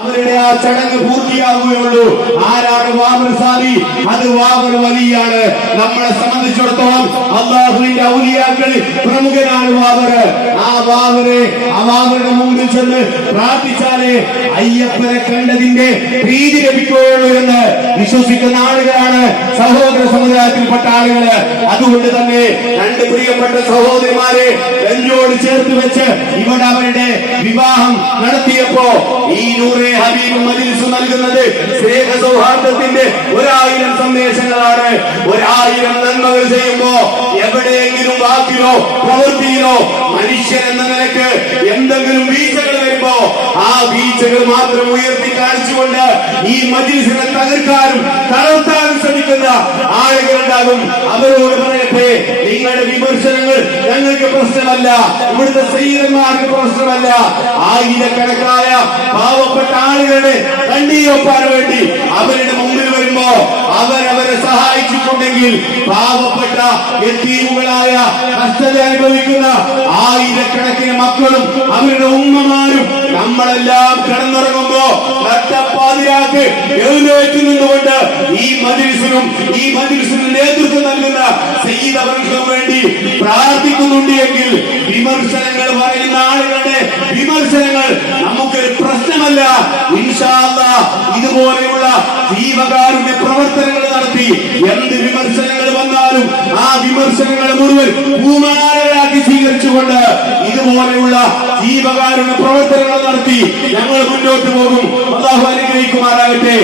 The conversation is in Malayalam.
അവരുടെ ആ ചടങ്ങ് പൂർത്തിയാകുകയുള്ളൂ. ആരാണ് വാമൻ സാദി? അത് വാമൻ വലിയാണ്. നമ്മളെ സംബന്ധിച്ചിടത്തോളം അള്ളാഹുവിന്റെ ഔലിയാക്കളിൽ പ്രമുഖനാണ് വാമന്. ആ വാമരുടെ മുമ്പിൽ ചെന്ന് പ്രാർത്ഥിച്ചാലേ അയ്യപ്പനെ കണ്ടതിന്റെ പ്രീതി ലഭിക്കുകയുള്ളൂ എന്ന് വിശ്വസിക്കുന്ന ആളുകളാണ് സഹോദര സമുദായത്തിൽപ്പെട്ട ആളുകള്. അതുകൊണ്ട് തന്നെ രണ്ട് പ്രിയപ്പെട്ട സഹോദരിമാരെ നെഞ്ചോട് ചേർത്ത് വെച്ച് ഇവിടെ അവരുടെ വിവാഹം നടത്തിയപ്പോ ഈ നൂറെ ഹബീബ് മജ്‌ലിസ് നൽകുന്നത് സ്നേഹ സൗഹാർദ്ദത്തിന്റെ 1000 സന്ദേശങ്ങളാണ്. 1000 നന്മകൾ ചെയ്യുമ്പോ എവിടെയെങ്കിലും വാക്കിലോ പ്രവൃത്തിയിലോ മനുഷ്യൻ എന്ന നിലക്ക് എന്തെങ്കിലും വീഴ്ചകൾ വരുമ്പോ ആ വീഴ്ചകൾ മാത്രം ഉയർത്തി കാണിച്ചുകൊണ്ട് ഈ മജ്‌ലിസിനെ തകർക്കാനും തളർത്താനും ശ്രമിക്കുന്ന ആളുകളുണ്ടാകും. അവരോട് പറയട്ടെ, നിങ്ങളുടെ വിമർശനങ്ങൾ ഞങ്ങൾക്ക് പ്രശ്നമല്ല, ഇവിടുത്തെ സയ്യിദന്മാർക്ക് പ്രശ്നമല്ല. ആയിരക്കണക്കായ പാവപ്പെട്ട ആളുകളുടെ കണ്ണീരൊപ്പാൻ വേണ്ടി അവരുടെ മുമ്പിൽ വരുമ്പോ അവരവരെ സഹായിച്ചിട്ടുണ്ടെങ്കിൽ പാവപ്പെട്ട യതീമുകളായ കഷ്ടത അനുഭവിക്കുന്ന ആയിരക്കണക്കിന് മക്കളും അവരുടെ ഉമ്മമാരും നമ്മളെല്ലാം കിടന്നുറങ്ങുമ്പോ നട്ടപ്പാതിരാക്ക് എഴുന്നേറ്റ് നിന്നുകൊണ്ട് ഈ മജ്‌ലിസിനും നേതൃത്വം നൽകുന്ന സയ്യിദ് അവർക്കും വേണ്ടി പ്രാർത്ഥിക്കുന്നുണ്ട് എങ്കിൽ വിമർശനങ്ങൾ പറയുന്ന ആളുകളുടെ വിമർശനങ്ങൾ നമുക്കൊരു പ്രശ്നമല്ല. ഇൻഷാ അല്ലാഹ് ഇതുപോലെയുള്ള ജീവകാരുണ്യ പ്രവർത്തനങ്ങൾ നടത്തി എന്ത് വിമർശനങ്ങൾ വന്നാലും ആ വിമർശനങ്ങളെ മുഴുവൻ പൂമാലകളാക്കി സ്വീകരിച്ചുകൊണ്ട് ഇതുപോലെയുള്ള ജീവകാരുണ്യ പ്രവർത്തനങ്ങൾ നടത്തി ഞങ്ങൾ മുന്നോട്ട് പോകും. അല്ലാഹു അനുഗ്രഹിക്കുമാറാകട്ടെ.